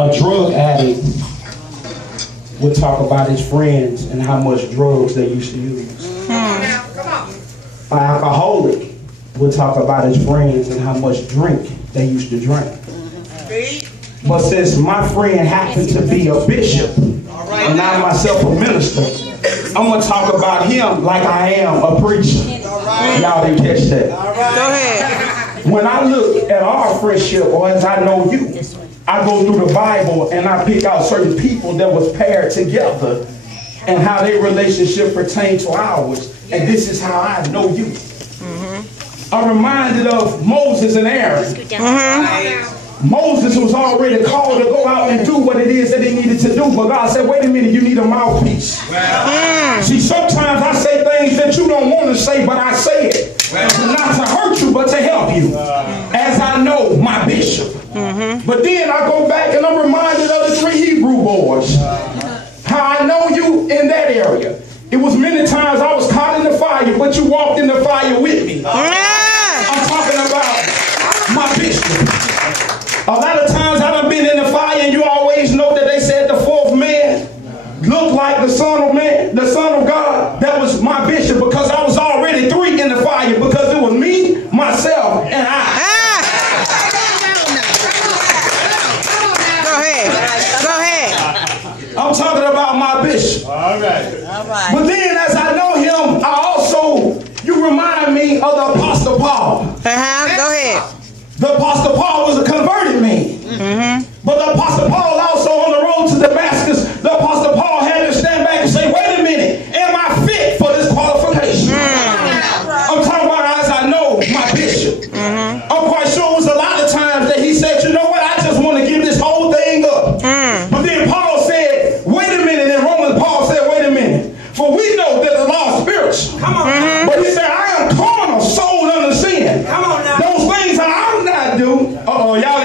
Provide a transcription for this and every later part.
A drug addict would talk about his friends and how much drugs they used to use. An alcoholic would talk about his friends and how much drink they used to drink. But since my friend happened to be a bishop, and not myself a minister, I'm going to talk about him like I am a preacher. Y'all didn't catch that. Go ahead. When I look at our friendship, or as I know you, I go through the Bible and I pick out certain people that was paired together and how their relationship pertained to ours. And this is how I know you. I'm reminded of Moses and Aaron. Moses was already called to go out and do what it is that he needed to do. But God said, wait a minute, you need a mouthpiece. See, sometimes I say things that you don't want to say, but I say it. Not to hurt you, but to help you. As I know my bishop. But then I go back and I'm reminded of the 3 Hebrew boys. How I know you in that area. It was many times I was caught in the fire, but you walked in the fire with me. I'm talking about my bishop. A lot of times I done been in the fire and you always know that they said the 4th man looked like the Son of Man, the Son of God. That was my bishop because I was already 3 in the fire because it was me, myself, and I. Go ahead. I'm talking about my bishop. All right. But then as I know him, you remind me of the Apostle Paul. Go ahead. The Apostle Paul was a converted man. But the Apostle Paul also on the road to Damascus, the Apostle Paul had to stand back and say, wait a minute, am I fit for this qualification? I'm talking about as I know my bishop. I'm quite sure it was a lot of times that he said, you know what, I just want to give this whole thing up. But then Paul said, wait a minute, in Romans, Paul said, wait a minute, for we know that the law is spiritual. Come on. But he said, I am carnal, sold under sin. Come on now. Those things that I'm not doing. Y'all.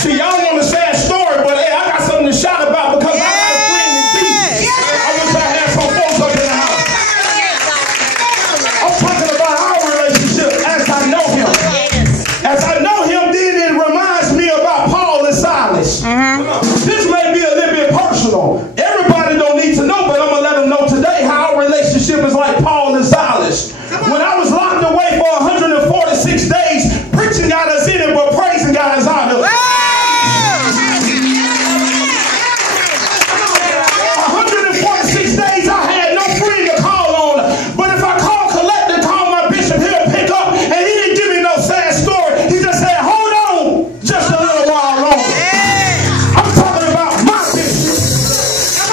See, y'all want a sad story, but hey, I got something to shout about because I got a friend in Jesus. I wish I had some folks up in the house. I'm talking about our relationship as I know him. As I know him, then it reminds me about Paul and Silas. This may be a little bit personal. Everybody don't need to know, but I'm going to let them know today how our relationship is like Paul and Silas. When I was locked away for 146 days, preaching got us in it, but praising got us out of it. 146 days I had no friend to call on. But if I call collect and call my bishop, he'll pick up. And he didn't give me no sad story. He just said, hold on just a little while longer. I'm talking about my bishop.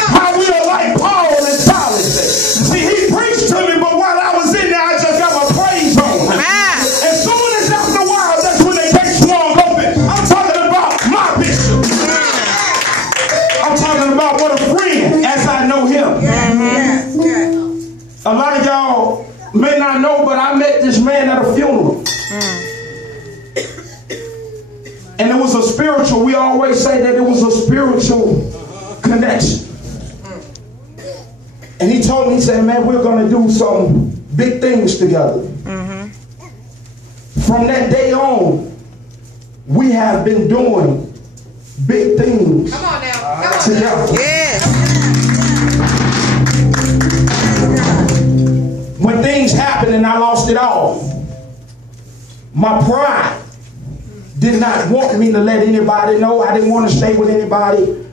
How we are like Paul and Silas. See, he preached to me, but while I was in there, I just got my praise on. As soon as after a while, that's when they get swung open. I'm talking about my bishop. I'm talking about what a friend as I know him. A lot of y'all may not know, but I met this man at a funeral. And it was a spiritual, we always say that it was a spiritual connection. And he told me, he said, man, we're going to do some big things together. From that day on, we have been doing big things together. When things happened and I lost it all, my pride did not want me to let anybody know. I didn't want to stay with anybody.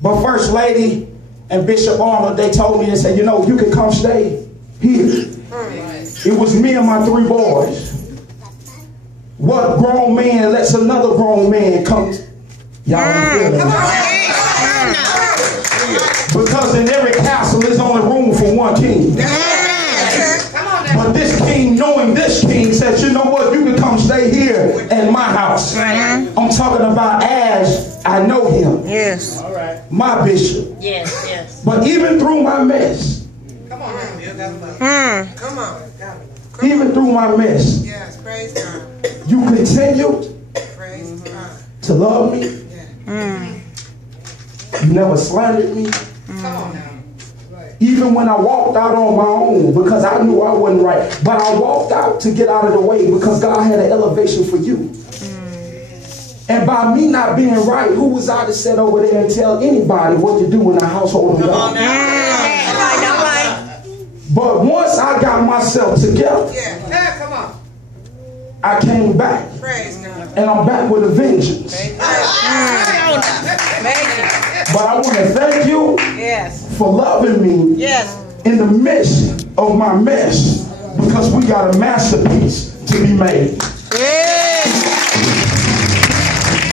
But First Lady and Bishop Arnold, they told me, they said, you know, you can come stay here. It was me and my 3 boys. What grown man lets another grown man come? Y'all don't feel that. Because in every castle there's only room for one king. But this king, knowing this king, says, you know what, you can come stay here in my house. I'm talking about as I know him. Yes. My bishop. Yes. But even through my mess. Come on. Come on. Even through my mess. Yes, praise God. You continued Praise God. to love me. You never slandered me. Come on now. Even when I walked out on my own because I knew I wasn't right. But I walked out to get out of the way because God had an elevation for you. And by me not being right, who was I to sit over there and tell anybody what to do in the household of God? But once I got myself together, come on. I came back. Praise God. And I'm back with a vengeance. But I want to thank you for loving me in the midst of my mess, because we got a masterpiece to be made.